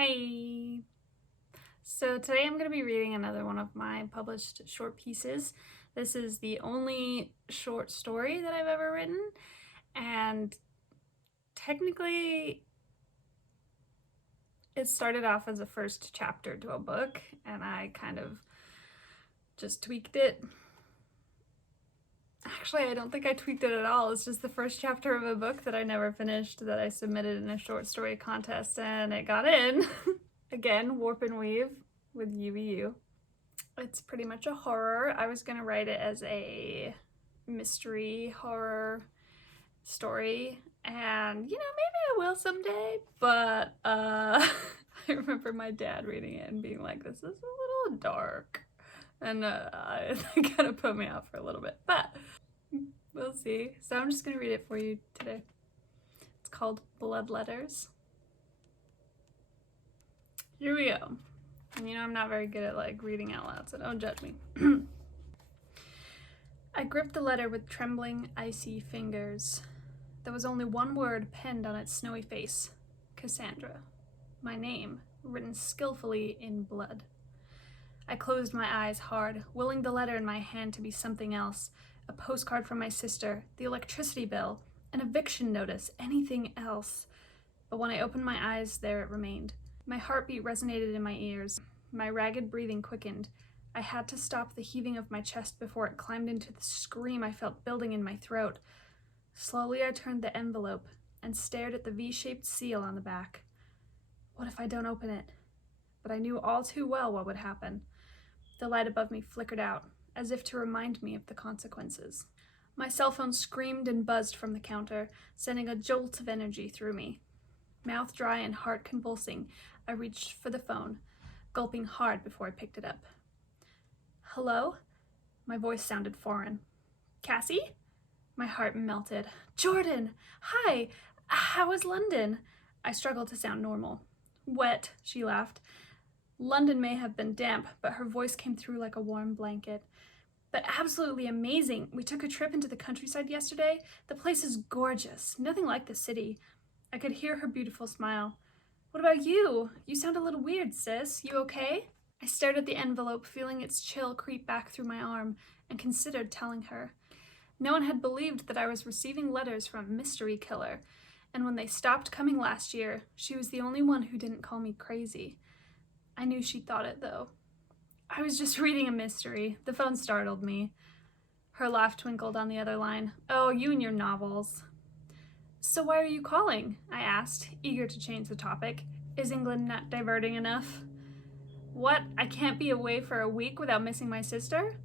Hi! So today I'm going to be reading another one of my published short pieces. This is the only short story that I've ever written, and technically it started off as a first chapter to a book, and I kind of just tweaked it. Actually, I don't think I tweaked it at all. It's just the first chapter of a book that I never finished that I submitted in a short story contest, and it got in. Again, Warp and Weave with UVU. It's pretty much a horror. I was gonna write it as a mystery horror story, and maybe I will someday, but I remember my dad reading it and being like, this is a little dark, and it kind of put me off for a little bit, but we'll see. So I'm just gonna read it for you today. It's called Blood Letters. Here we go. And I'm not very good at reading out loud, so don't judge me. I gripped the letter with trembling, icy fingers. There was only one word penned on its snowy face: Cassandra. My name, written skillfully in blood. I closed my eyes hard, willing the letter in my hand to be something else: a postcard from my sister, the electricity bill, an eviction notice, anything else. But when I opened my eyes, there it remained. My heartbeat resonated in my ears. My ragged breathing quickened. I had to stop the heaving of my chest before it climbed into the scream I felt building in my throat. Slowly I turned the envelope and stared at the V-shaped seal on the back. What if I don't open it? But I knew all too well what would happen. The light above me flickered out, as if to remind me of the consequences. My cell phone screamed and buzzed from the counter, sending a jolt of energy through me. Mouth dry and heart convulsing, I reached for the phone, gulping hard before I picked it up. Hello? My voice sounded foreign. Cassie? My heart melted. Jordan! Hi! How is London? I struggled to sound normal. Wet, she laughed. London may have been damp, but her voice came through like a warm blanket. But absolutely amazing. We took a trip into the countryside yesterday. The place is gorgeous, nothing like the city. I could hear her beautiful smile. What about you? You sound a little weird, sis. You okay? I stared at the envelope, feeling its chill creep back through my arm, and considered telling her. No one had believed that I was receiving letters from a mystery killer, and when they stopped coming last year, she was the only one who didn't call me crazy. I knew she thought it, though. I was just reading a mystery. The phone startled me. Her laugh twinkled on the other line. Oh, you and your novels. So why are you calling? I asked, eager to change the topic. Is England not diverting enough? What? I can't be away for a week without missing my sister?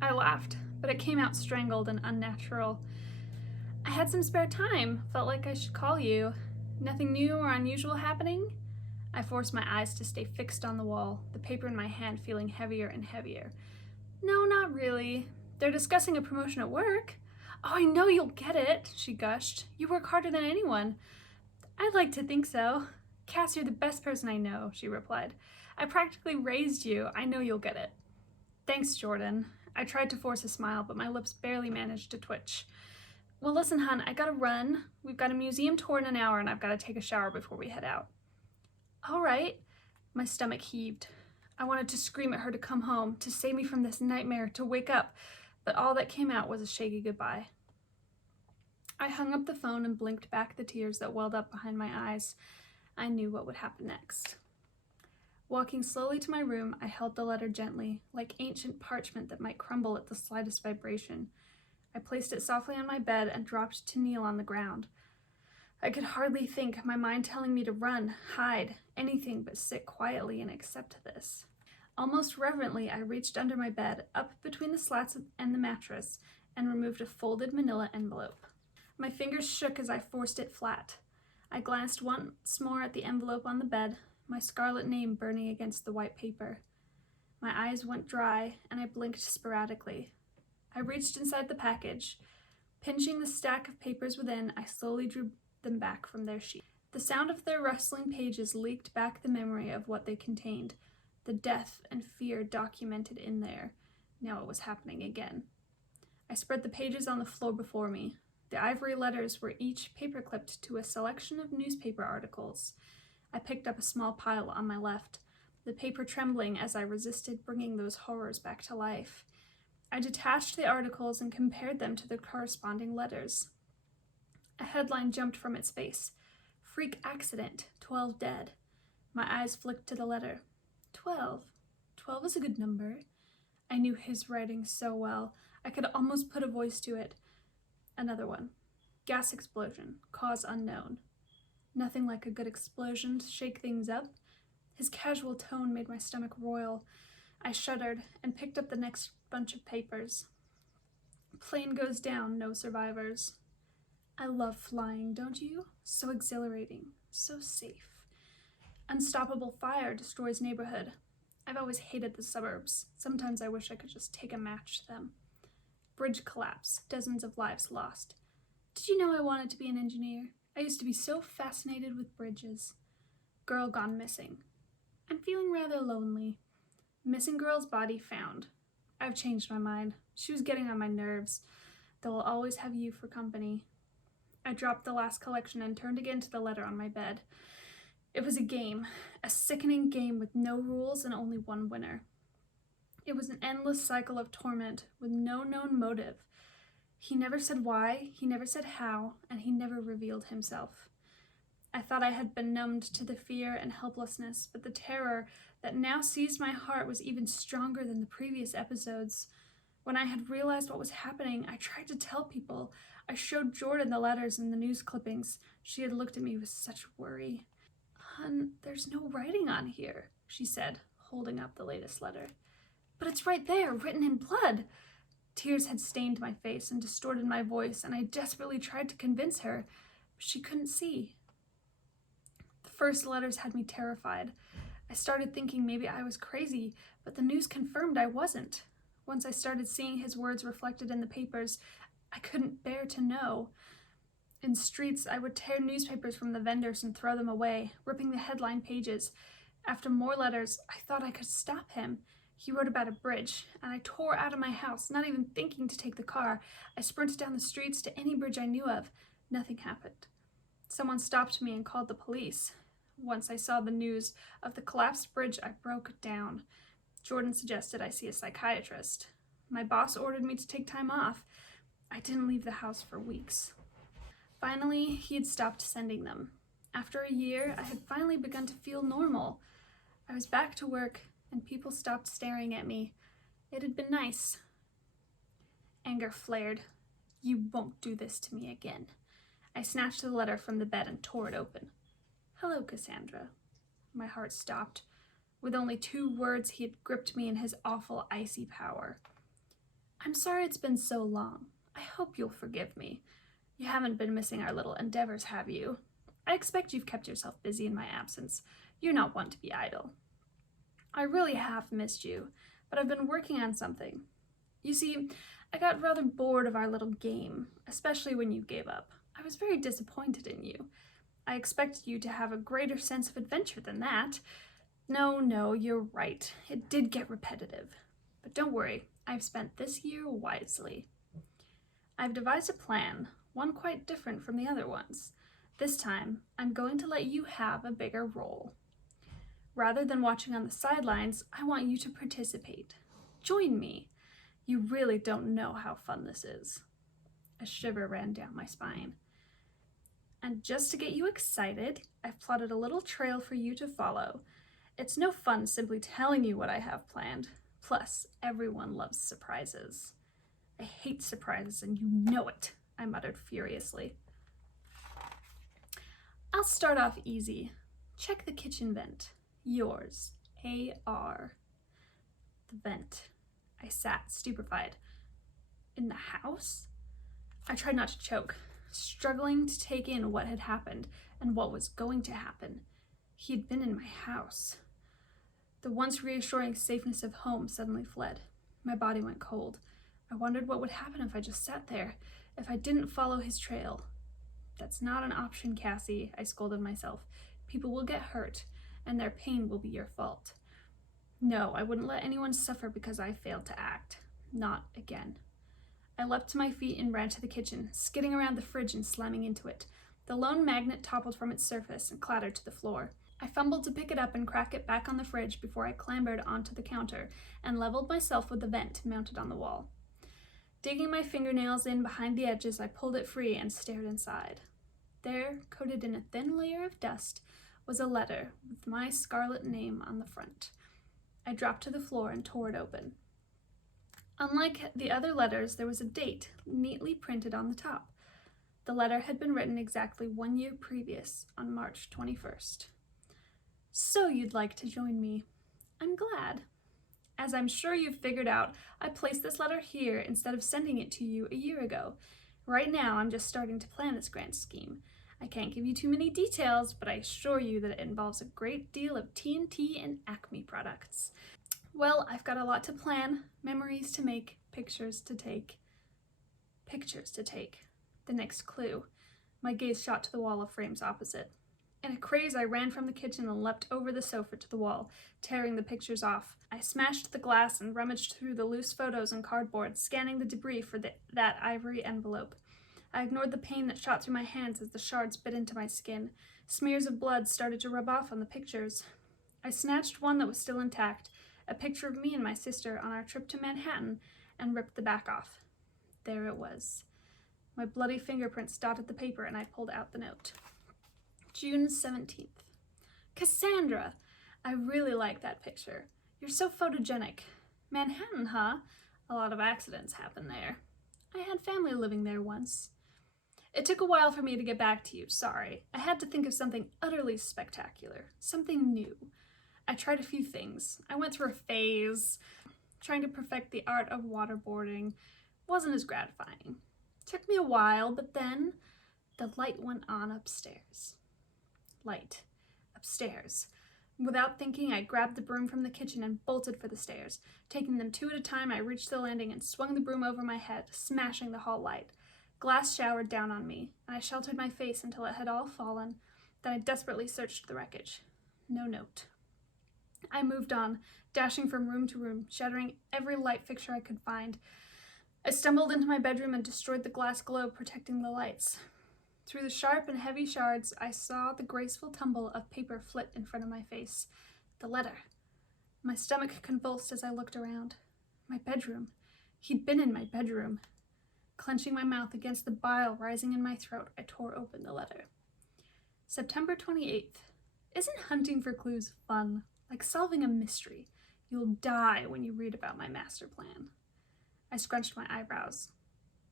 I laughed, but it came out strangled and unnatural. I had some spare time. Felt like I should call you. Nothing new or unusual happening? I forced my eyes to stay fixed on the wall, the paper in my hand feeling heavier and heavier. No, not really. They're discussing a promotion at work. Oh, I know you'll get it, she gushed. You work harder than anyone. I'd like to think so. Cass, you're the best person I know, she replied. I practically raised you. I know you'll get it. Thanks, Jordan. I tried to force a smile, but my lips barely managed to twitch. Well, listen, hon, I gotta run. We've got a museum tour in an hour, and I've gotta take a shower before we head out. All right. My stomach heaved. I wanted to scream at her to come home, to save me from this nightmare, to wake up, but all that came out was a shaky goodbye. I hung up the phone and blinked back the tears that welled up behind my eyes. I knew what would happen next. Walking slowly to my room, I held the letter gently, like ancient parchment that might crumble at the slightest vibration. I placed it softly on my bed and dropped to kneel on the ground. I could hardly think, my mind telling me to run, hide, anything but sit quietly and accept this. Almost reverently, I reached under my bed, up between the slats and the mattress, and removed a folded manila envelope. My fingers shook as I forced it flat. I glanced once more at the envelope on the bed, my scarlet name burning against the white paper. My eyes went dry, and I blinked sporadically. I reached inside the package. Pinching the stack of papers within, I slowly drew them back from their sheet. The sound of their rustling pages leaked back the memory of what they contained, the death and fear documented in there. Now it was happening again. I spread the pages on the floor before me. The ivory letters were each paperclipped to a selection of newspaper articles. I picked up a small pile on my left, the paper trembling as I resisted bringing those horrors back to life. I detached the articles and compared them to the corresponding letters. A headline jumped from its face. Freak accident, 12 dead. My eyes flicked to the letter. 12. 12 is a good number. I knew his writing so well. I could almost put a voice to it. Another one. Gas explosion, cause unknown. Nothing like a good explosion to shake things up. His casual tone made my stomach roil. I shuddered and picked up the next bunch of papers. Plane goes down, no survivors. I love flying, don't you? So exhilarating, so safe. Unstoppable fire destroys neighborhood. I've always hated the suburbs. Sometimes I wish I could just take a match to them. Bridge collapse, dozens of lives lost. Did you know I wanted to be an engineer? I used to be so fascinated with bridges. Girl gone missing. I'm feeling rather lonely. Missing girl's body found. I've changed my mind. She was getting on my nerves. They'll always have you for company. I dropped the last collection and turned again to the letter on my bed. It was a game, a sickening game with no rules and only one winner. It was an endless cycle of torment with no known motive. He never said why, he never said how, and he never revealed himself. I thought I had been numbed to the fear and helplessness, but the terror that now seized my heart was even stronger than the previous episodes. When I had realized what was happening, I tried to tell people. I showed Jordan the letters and the news clippings. She had looked at me with such worry. Hun, there's no writing on here, she said, holding up the latest letter. But it's right there, written in blood. Tears had stained my face and distorted my voice, and I desperately tried to convince her, but she couldn't see. The first letters had me terrified. I started thinking maybe I was crazy, but the news confirmed I wasn't. Once I started seeing his words reflected in the papers, I couldn't bear to know. In streets, I would tear newspapers from the vendors and throw them away, ripping the headline pages. After more letters, I thought I could stop him. He wrote about a bridge, and I tore out of my house, not even thinking to take the car. I sprinted down the streets to any bridge I knew of. Nothing happened. Someone stopped me and called the police. Once I saw the news of the collapsed bridge, I broke down. Jordan suggested I see a psychiatrist. My boss ordered me to take time off. I didn't leave the house for weeks. Finally, he had stopped sending them. After a year, I had finally begun to feel normal. I was back to work, and people stopped staring at me. It had been nice. Anger flared. You won't do this to me again. I snatched the letter from the bed and tore it open. Hello, Cassandra. My heart stopped. With only 2 words, he had gripped me in his awful, icy power. I'm sorry it's been so long. I hope you'll forgive me. You haven't been missing our little endeavors, have you? I expect you've kept yourself busy in my absence. You're not one to be idle. I really have missed you, but I've been working on something. You see, I got rather bored of our little game, especially when you gave up. I was very disappointed in you. I expected you to have a greater sense of adventure than that. No, you're right. It did get repetitive. But don't worry, I've spent this year wisely. I've devised a plan, one quite different from the other ones. This time, I'm going to let you have a bigger role. Rather than watching on the sidelines, I want you to participate. Join me. You really don't know how fun this is. A shiver ran down my spine. And just to get you excited, I've plotted a little trail for you to follow. It's no fun simply telling you what I have planned. Plus, everyone loves surprises. I hate surprises, and you know it, I muttered furiously. I'll start off easy. Check the kitchen vent. Yours, A.R. The vent. I sat, stupefied. In the house? I tried not to choke, struggling to take in what had happened and what was going to happen. He had been in my house. The once reassuring safeness of home suddenly fled. My body went cold. I wondered what would happen if I just sat there, if I didn't follow his trail. That's not an option, Cassie, I scolded myself. People will get hurt, and their pain will be your fault. No, I wouldn't let anyone suffer because I failed to act. Not again. I leapt to my feet and ran to the kitchen, skidding around the fridge and slamming into it. The lone magnet toppled from its surface and clattered to the floor. I fumbled to pick it up and crack it back on the fridge before I clambered onto the counter and leveled myself with the vent mounted on the wall. Digging my fingernails in behind the edges, I pulled it free and stared inside. There, coated in a thin layer of dust, was a letter with my scarlet name on the front. I dropped to the floor and tore it open. Unlike the other letters, there was a date neatly printed on the top. The letter had been written exactly 1 year previous, on March 21st. So you'd like to join me. I'm glad. As I'm sure you've figured out, I placed this letter here instead of sending it to you a year ago. Right now, I'm just starting to plan this grand scheme. I can't give you too many details, but I assure you that it involves a great deal of TNT and Acme products. Well, I've got a lot to plan, memories to make, pictures to take. Pictures to take. The next clue. My gaze shot to the wall of frames opposite. In a craze, I ran from the kitchen and leapt over the sofa to the wall, tearing the pictures off. I smashed the glass and rummaged through the loose photos and cardboard, scanning the debris for that ivory envelope. I ignored the pain that shot through my hands as the shards bit into my skin. Smears of blood started to rub off on the pictures. I snatched one that was still intact, a picture of me and my sister on our trip to Manhattan, and ripped the back off. There it was. My bloody fingerprints dotted the paper, and I pulled out the note. June 17th. Cassandra! I really like that picture. You're so photogenic. Manhattan, huh? A lot of accidents happen there. I had family living there once. It took a while for me to get back to you, sorry. I had to think of something utterly spectacular, something new. I tried a few things. I went through a phase. Trying to perfect the art of waterboarding wasn't as gratifying. Took me a while, but then the light went on upstairs. Light. Upstairs. Without thinking, I grabbed the broom from the kitchen and bolted for the stairs. Taking them 2 at a time, I reached the landing and swung the broom over my head, smashing the hall light. Glass showered down on me, and I sheltered my face until it had all fallen. Then I desperately searched the wreckage. No note. I moved on, dashing from room to room, shattering every light fixture I could find. I stumbled into my bedroom and destroyed the glass globe protecting the lights. Through the sharp and heavy shards, I saw the graceful tumble of paper flit in front of my face. The letter. My stomach convulsed as I looked around. My bedroom. He'd been in my bedroom. Clenching my mouth against the bile rising in my throat, I tore open the letter. September 28th. Isn't hunting for clues fun? Like solving a mystery. You'll die when you read about my master plan. I scrunched my eyebrows.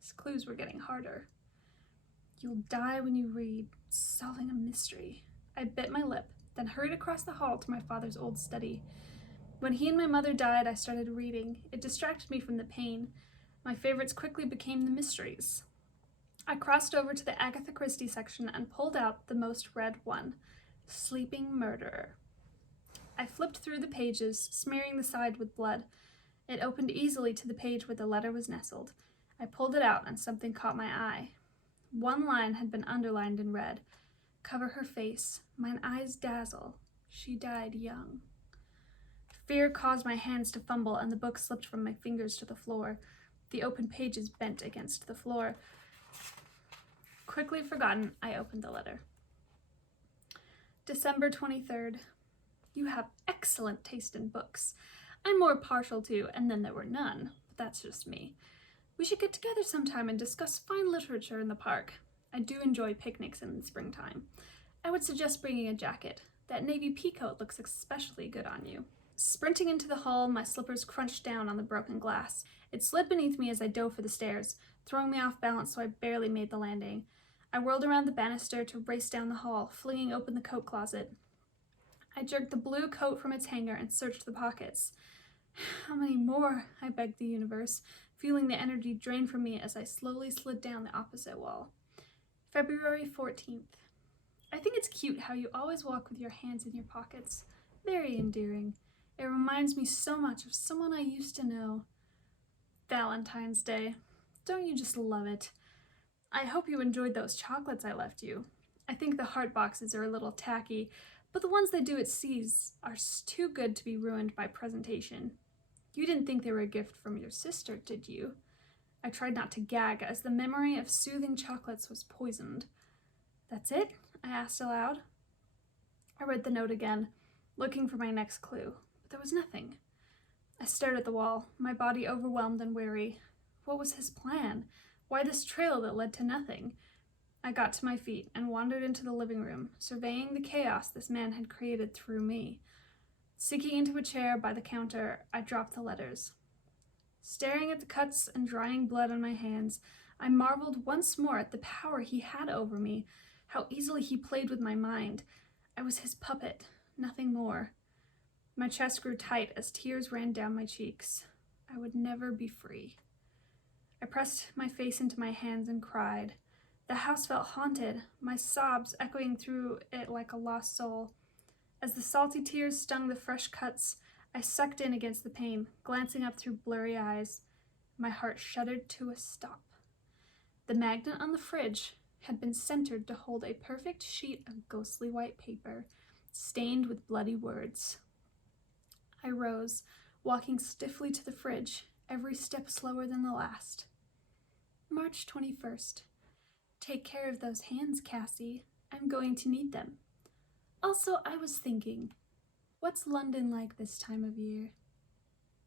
His clues were getting harder. You'll die when you read solving a mystery. I bit my lip, then hurried across the hall to my father's old study. When he and my mother died, I started reading. It distracted me from the pain. My favorites quickly became the mysteries. I crossed over to the Agatha Christie section and pulled out the most read one, Sleeping Murderer. I flipped through the pages, smearing the side with blood. It opened easily to the page where the letter was nestled. I pulled it out and something caught my eye. One line had been underlined in red. Cover her face. Mine eyes dazzle. She died young. Fear caused my hands to fumble and the book slipped from my fingers to the floor. The open pages bent against the floor. Quickly forgotten, I opened the letter. December 23rd. You have excellent taste in books. I'm more partial to And Then There Were None, but that's just me. We should get together sometime and discuss fine literature in the park. I do enjoy picnics in the springtime. I would suggest bringing a jacket. That navy peacoat looks especially good on you. Sprinting into the hall, my slippers crunched down on the broken glass. It slid beneath me as I dove for the stairs, throwing me off balance so I barely made the landing. I whirled around the banister to race down the hall, flinging open the coat closet. I jerked the blue coat from its hanger and searched the pockets. How many more? I begged the universe, feeling the energy drain from me as I slowly slid down the opposite wall. February 14th. I think it's cute how you always walk with your hands in your pockets. Very endearing. It reminds me so much of someone I used to know. Valentine's Day. Don't you just love it? I hope you enjoyed those chocolates I left you. I think the heart boxes are a little tacky, but the ones they do at C's are too good to be ruined by presentation. You didn't think they were a gift from your sister, did you? I tried not to gag as the memory of soothing chocolates was poisoned. That's it? I asked aloud. I read the note again, looking for my next clue, but there was nothing. I stared at the wall, my body overwhelmed and weary. What was his plan? Why this trail that led to nothing? I got to my feet and wandered into the living room, surveying the chaos this man had created through me. Sinking into a chair by the counter, I dropped the letters. Staring at the cuts and drying blood on my hands, I marveled once more at the power he had over me, how easily he played with my mind. I was his puppet, nothing more. My chest grew tight as tears ran down my cheeks. I would never be free. I pressed my face into my hands and cried. The house felt haunted, my sobs echoing through it like a lost soul. As the salty tears stung the fresh cuts, I sucked in against the pain, glancing up through blurry eyes. My heart shuddered to a stop. The magnet on the fridge had been centered to hold a perfect sheet of ghostly white paper, stained with bloody words. I rose, walking stiffly to the fridge, every step slower than the last. March 21st. Take care of those hands, Cassie. I'm going to need them. Also, I was thinking, what's London like this time of year?